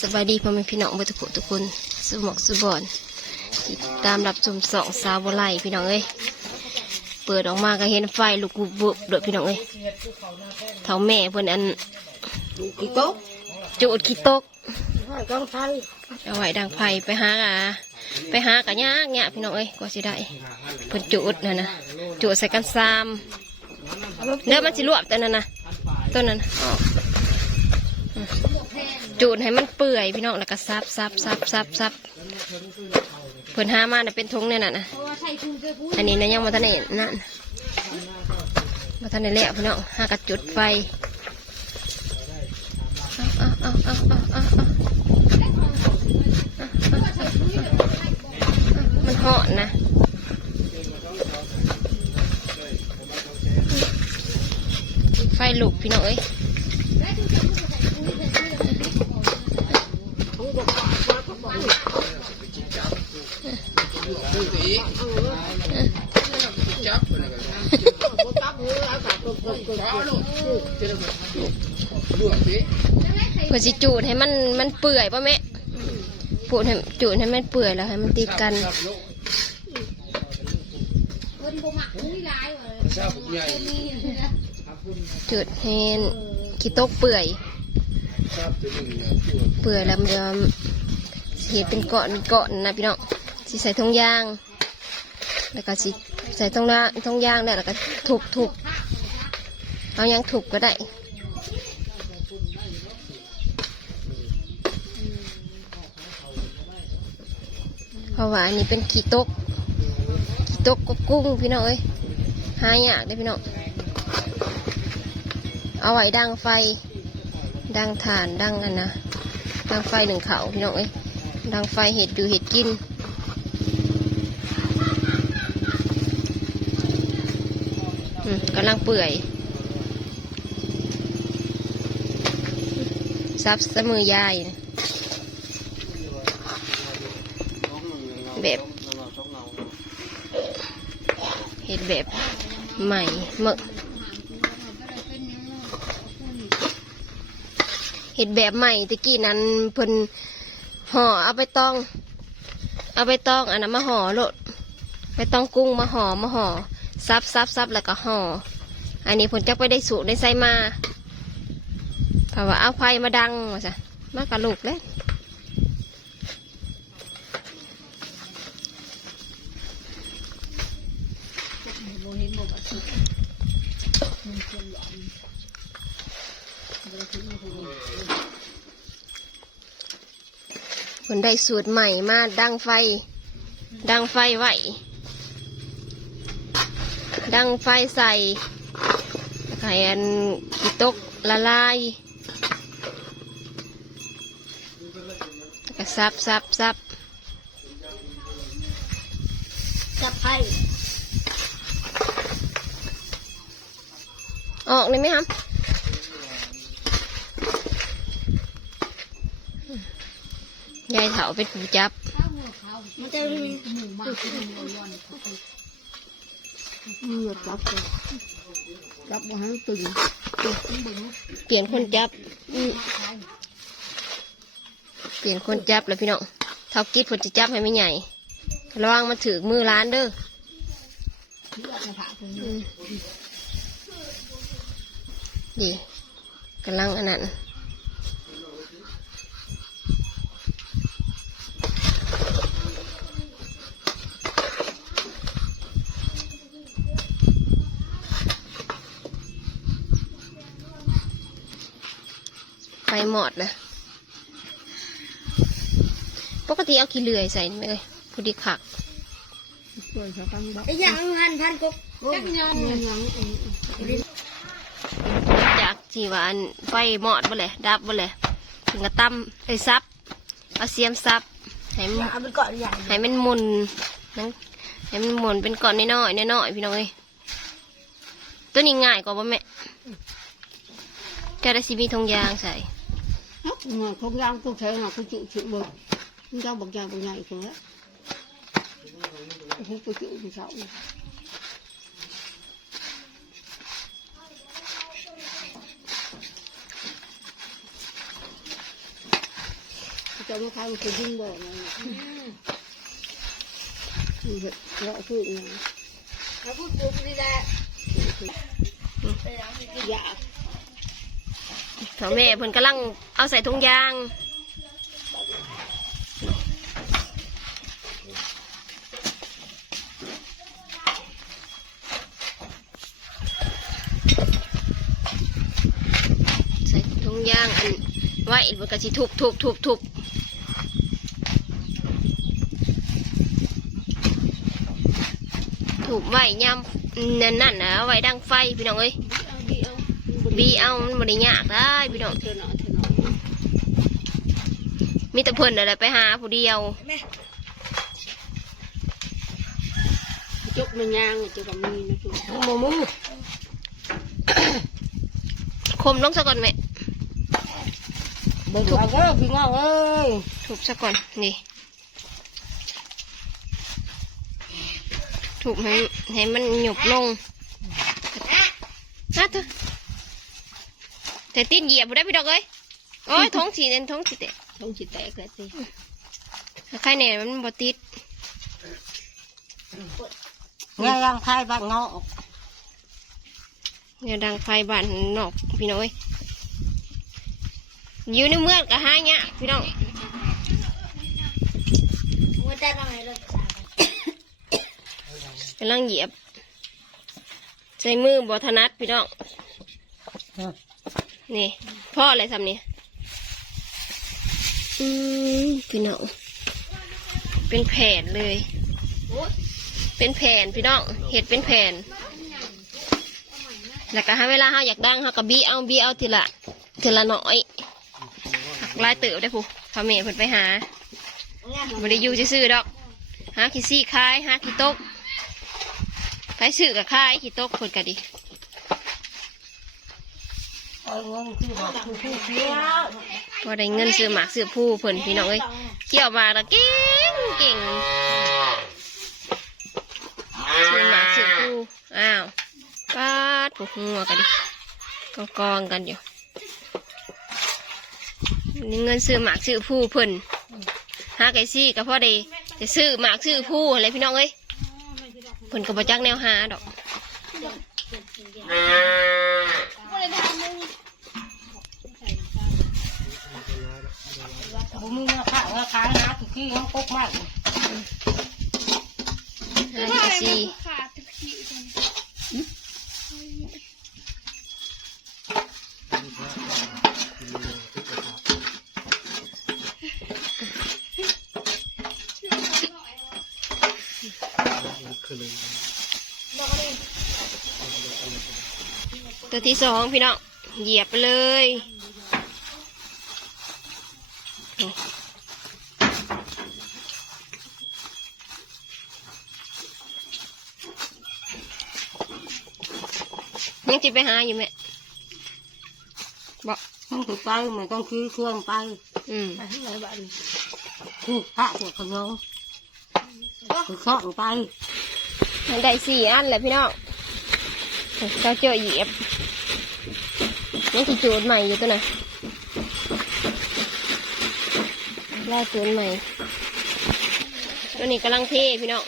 สบายดีพ่อแม่พี่น้องเบุตรทุกคนสมองสุบอนติดตามรับชมสองสาวบไลพี่น้องเอ้ยเปิดออกมาก็เห็นไฟลุกบุบบุบโดดพี่น้องเอ้ยเท่าแม่เพิ่นอันกี่โต๊ะจูดขี้ตกกองไฟเอาไว้ดังไฟไปหาอะไปหากะยากเนี่ยพี่น้องเอ้ยกว่าสิได้เพิ่นจูดนั่นนะจูดใส่กันซามเนื้อมันสิลวกตัวนั้นนะตัวนั้นน่ะออกอืม จูดให้มันเปื่อยพี่น้องแล้วก็ซับซับซับซับซับเพิ่นห้ามาน่ะเป็นทงเนี่ยน่ะนะอันนี้นะยังมาทันได้นั่นมาทันได้แล้วพี่น้องหากระจุดไฟเอาเอาเอาเอาเอาเอามันเหาะนะไฟลุกพี่น้องเอ้ย เพื่อสิจูดให้มันมันเปื่อยป่ะแม่ปูดให้จูดให้มันเปื่อยแล้วให้มันติดกันจุดเฮนขี้ตกเปื่อย เปื่อยแล้วมันจะเห็ดเป็นเกาะเป็นเกาะนะพี่น้องสิใส่ทงยาง แล้วก็สิใส่ทงยางทงยางแล้วก็ถูกถูก เอายังถูกก็ได้เพราะว่าอันนี้เป็นขี้ตกขี้ตกก็กุ้งพี่น้องเอ้ยหายากเลยพี่น้องเอาไว้ดังไฟ ดังถ่านดังอันนะดังไฟหนึ่งเขาพี่น้องเอ้ยดังไฟเห็ดอยู่เห็ดกินกำลังเปื่อย ซับสมือยายแบบเห็ดแบบใหม่เมื่อเห็ดแบบใหม่ตะกี้นั้นเพิ่นห่อเอาไปต้อง เอาไปต้องอันนั้นมาห่อโลดไปต้องกุ้งมาห่อมาห่อซับซับซับแล้วก็ห่ออันนี้ผลจักไปได้สูตรได้ใส่มา เพราว่าเอาไฟมาดังว่าซะมากระลูกเลยผลได้สูตรใหม่มาดังไฟ ดังไฟไหวดังไฟใส่ไข่อันกีตกละลายแล้วก็ ซับซับซับจับไฟออกเลยไหมครับยายเถาเป็นผู้จับ มันจะมีมือจับเลยจับมาให้ตึงเปลี่ยนคนจับอืม เปลี่ยนคนจับแล้วพี่น้องเท่ากิดผลจะจับให้ไม่ใหญ่ ระวังมันถือมือร้านเด้อดีกำลังอันนั้นไฟหมดเลย กติเอาขี้เลื่อยใส่นี่ไหมเลยพอดีขักช่วยชาวบ้านบ้างไอ้ยังพันพันกบจักยอมยังจากที่ว่าอันไฟหมอดบ่เลยดับบ่เลยถึงกระตั้มไอ้ซับเอาเสียมซับให้มันเอาไปก่อนใหญ่ให้มันหมุนนั่งให้มันหมุนเป็นก้อนน้อยๆน้อยๆพี่น้องเอ้ยตัวนี้ง่ายกว่าบ่แม่จะได้สิมีทงยางใส่ không gian tôi thấy là tôi chịu chịu được không gian bậc nhà bậc nhà thế không tôi chịu thì sao ไจะมาขายมันคือดิ้นบ่อไงมันเยอะขึ้นนะแล้วพูดปุ๊บนี่แหละไปแล้วไม่กินอยากเถาแม่เพิ่นกำลังเอาใส่ถุงยาง ใส่ถุงยางอัน ไว้มันก็สิทุบทุบทุบทุบถูกไว้ยำนั่นนั่นนะเอาไว้ดังไฟพี่น้องเอ้ยบีเอาบีเอามันบริยากได้พี่น้องเธอหน่อยเธอหน่อยมีแต่เพิ่นอะไรไปหาผู้เดียวแม่จกมันยางจะกับมีนะคือโมมูคมลงซะก่อนแม่เบิ่งเอาเด้อพี่น้องเอ้ยถูกซะก่อนนี่ถูกให้ให้มันหยบลงฮะเถอะแต่ตีนเหยียบบ่ได้พี่ดอกเอ้ยโอ้ยท้องสีเน้นท้องสีแตกต้องสิแตกแล้วสิใครเนี่ยมันบ่ติดเนี่ยยังพายบ้านเงาะเนี่ยดังไฟบ้านนอกพี่น้องเอ้ย อยู่ในเมืองก็หาเนี่ยากพี่น้องหัวใจบ้างไหมเลยกำลังเหยียบ ใช้มือบอถนัดพี่น้องนี่ พ่ออะไรทำนี่อืมพี่น้องเป็นแผ่นเลย เป็นแผ่นพี่น้องเห็ดเป็นแผ่นแล้วก็ให้เวลาเฮาอยากดังเฮาก็บี้เอาบี้เอาทีละทีละน้อย ลายเติบได้ผู้พ่อแม่เพิ่นไปหาบ่ได้อยู่ซื่อๆดอก หาขี้ซี่คายหาขี้ตกไปซื้อกับคายขี้ตกเพิ่นก็ดีเอาเงินที่บอกคือผู้เชี่ยวพอได้เงินซื้อหมากซื้อผู้เพิ่นพี่น้องเอ้ยเกี่ยวหมากแล้วเก่งเก่งซื้อหมากซื้อผู้อ้าวปาดผูหัวกันดิกองกองกันอยู่ นี่เงินซื้อหมากซื้อผู้เพิ่นหาไก่ซี่ก็พอได้จะซื้อหมากซื้อผู้อะไรพี่น้องเอ้ยเพิ่นก็บ่จักแนวหาดอกผมมีเงินข้างนขายหาทุกที่เขาปกมากหาไก่ซี่ ขาดตะขี้ ตัวที่สองพี่น้องเหยียบไปเลยนี่ยังจะไปหาอยู่ไหมบอกมันคือไปเหมือนต้องซื้อเครื่องไปอืมไปที่ไหนบ้านคือพระหัวขนมคือข้องไปมันได้สี่อันแหละพี่น้อง เราเจอเหยียบนี่คือจูดใหม่อยู่ตัวน่ะล่าจูดใหม่ ตัวนี้กำลังเทพี่น้อง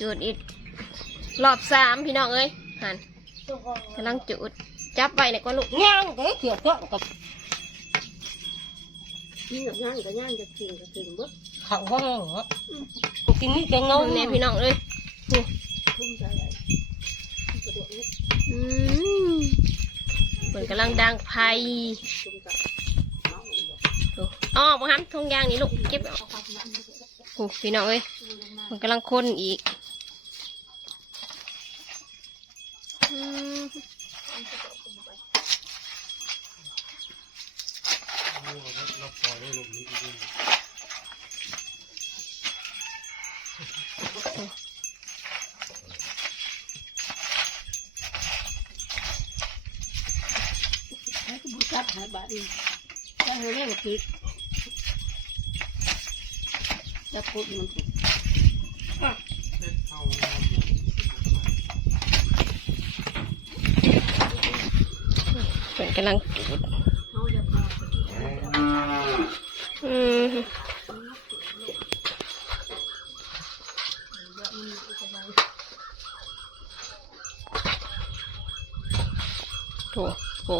จูดอีกรอบสามพี่น้องเอ้ยหันกำลังจูดจับไว้เนี่ยก็ลูกย่างเก๋เกี่ยวข้องกับนี่ย่างก็ย่างจะกินก็กินเบิดเขาห้องเหรอ กินนี่จะงงเนี่ยพี่น้องเอ้ยนี่ทุ่มใจเลยอืมเปิดกำลังดังไพ่ทุ่มใจอ๋อบังคับทงยางนี่ลูกเก็บออกโอ้พี่น้องเอ้ยมันกำลังคนอีก ให้กูบุชัดหายบาดอีกถ้าเราเรียกว่าผิดจะพูดมันผิดเหมือนกำลังจูดอืมโถโถ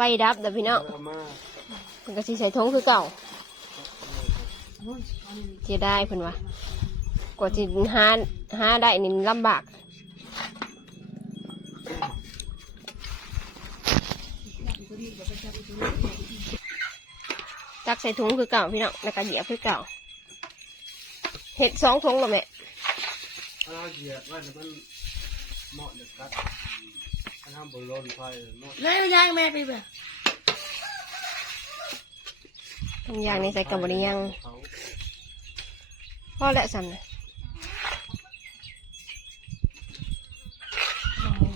ฟดับเด้อพี่น้องเอามามันก็สิใส่ทงคือเก่าเอาเลยเสียได้เพิ่นว่ากว่าสิหาหาได้นี่ลำบากตักใส่ถุงคือเก่าพี่น้องแล้วก็เหยียบคือเก่าเห็ดสองถุงหรอแม่เอาเหยียบว้แต่มันเหมาะเด็ดกัด ทำบนรถไฟเนาะแม่ไม่ย่างแม่ไปแบบทำอย่างนี้ใส่กับบริยังเขาพ่อและซ้ำนะ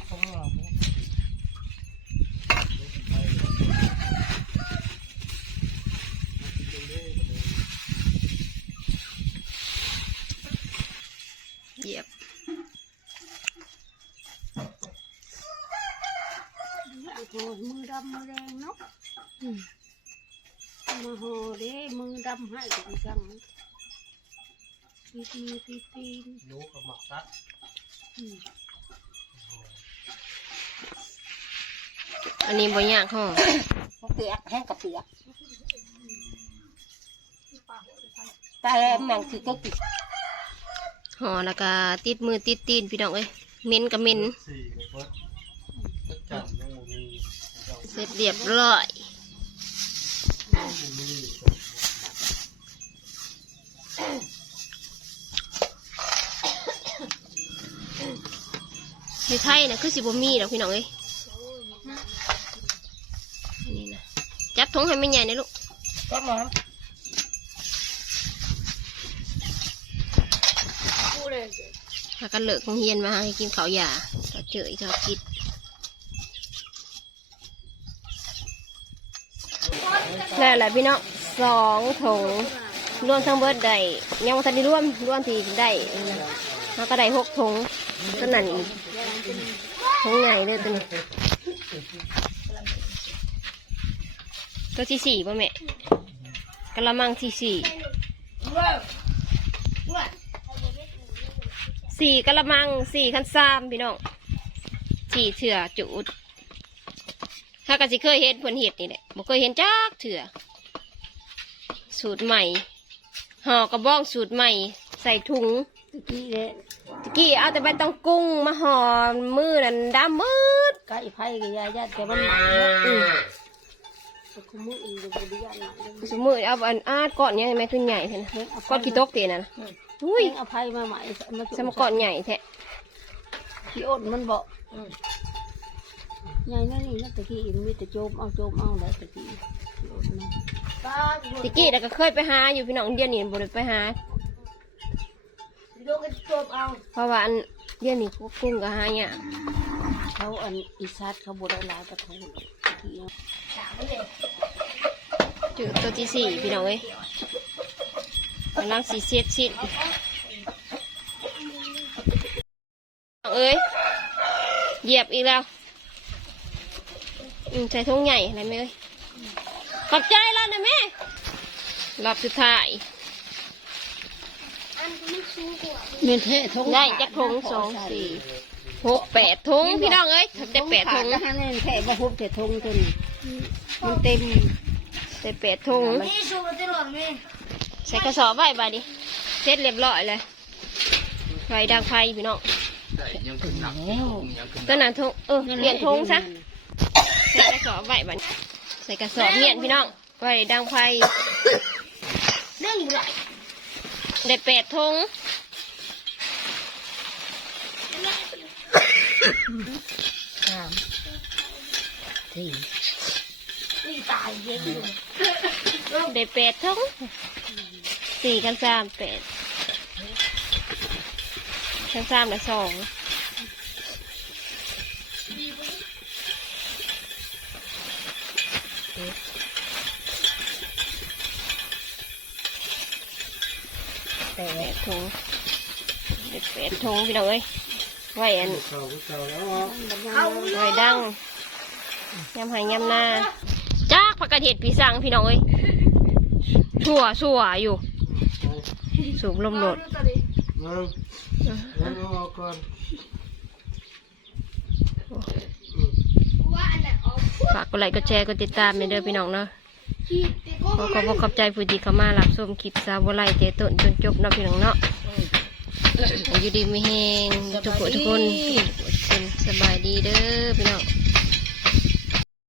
ของเราเหยียบ โอ้ยมือดำมือแดงเนาะอืมมาโหเด้มือดำให้ถึงจังปีปีปีปีรู้กับหมักตัดอืมอันนี้บริยากห่อเปียกแห้งกับเปียกแต่แมงคือก็ติดห่อแล้วก็ติดมือติดตีนพี่น้องเอ้ยเหม็นกับเหม็น สี่เลยเพิ่นก็จับยังบ่มี เจ้าเสร็จเรียบร้อยบ่มีในไทยนะคือสิบมีดอกพี่น้องเอ้ยอันนี้นะจับทงให้ไม่ใหญ่นะลูกก็มาพูดเลยถ้ากันเลิกของเฮียนมาให้กินข้าวหยาก็เจออีกชอบกิ นนั่แหละพี่น้องสองถุงรวมทั้งเบิดได้ยังวันทันได้รวมรวมที่ได้แล้วก็ได้หกถุงต้นนั้นอีกถุงใหญ่เลยตัวนี้ตัวที่สี่ป่ะแม่กะละมังที่สี่สี่กะละมังสี่ขั้นซ้ำพี่น้องสี่เถื่อจุดาก็สิเคยเห็นผลเห็ดนี่แหละบ่เคยเห็นจักเถื่อสูตรใหม่ห่อกระบ้องสูตรใหม่ ใส่ถุงตะกี้เนี่ยตะกี้เอาแต่ใบตองกุ้งมาห่อมือนั่นดำมืดไก่ไผ่กับยาญาติแต่มันหนักเนาะอืมแต่คุณมืออื่นจะบริยาหนักเลยสมมือเอาอันอาดก้อนยังไงขึ้นใหญ่แท้นะก้อนกี่ตกเตียน่ะนะอุ้ยเอาไผ่มาใหม่มาสมก้อนใหญ่แท้พี่อ้นมันบอก ใหญ่นั่นนี่นะตะกี้มันมีแต่โจมเอาโจมเอาแล้วตะกี้พี่อ้นนะป้าตะกี้แต่ก็เคยไปหาอยู่พี่น้องเดียวนี่บ่ได้ไปหาโยกกันจบเอาเพราะว่าอันเดียวนี่กุ้งก็หาเนี่ยากเขาอันอีซัดเขาบได้หลายแต่เขาตะกี้เอาถามไม่เลยจุดตัวที่สี่พี่น้องเอ้ยกำลังสีเสียดชิดเอ้ยเหยียบอีกแล้ว อืมใส่ถุงใหญ่อะไรไหมเอ้ยขอบใจแล้วนะแม่รอบสุดท้ายอันก็ไม่ชูกว่าเมียนเททงได้จักถุงสองสี่หกแปดถุงพี่น้องเอ้ยได้แปดถุงก็ให้เน่นแทบ่ฮุบแต่ทงตัวนี้มันเต็มได้แปดถุงนี่ชูกันตลอดเลยใส่กระสอบไว้บาดดิเสร็จเรียบร้อยเลยไฟดังไฟพี่น้องแล้วต้นนั้นถุงเออเปลี่ยนถุงซะ ใส่กระสอบไว้บัดนี้ใส่กระสอบเมียนพี่น้องไว้ดังไฟเรื่องอยู่ไรได้แปดทงสามสี่นี่ตายเยอะอยู่ได้แปดทงสี่กันสามแปดกันสามละสอง แปดทงได้แปดทงพี่น้องเอ้ยไว้อันเขาก็เก่าแล้วเอาไว้ดังยำหายยำหน้าจากผักกระเทียดปีสังพี่น้องเอ้ยชั่วชั่วอยู่สูบลมโหลดตัวนี้มึงมึงเอาก่อนว่าอันนั้นออกฝากกดไลค์กดแชร์กดติดตามเด้อพี่น้องเนาะ ขีดติโก้ขอขอบคุณขอบใจผู้ที่เข้ามารับชมคลิปสาวบัวไลเจต้นจนจบเนาะพี่น้องเนาะอยู่ดีมีแหงทุกคนทุกคนทุกคนสบายดีเด้อพี่น้อง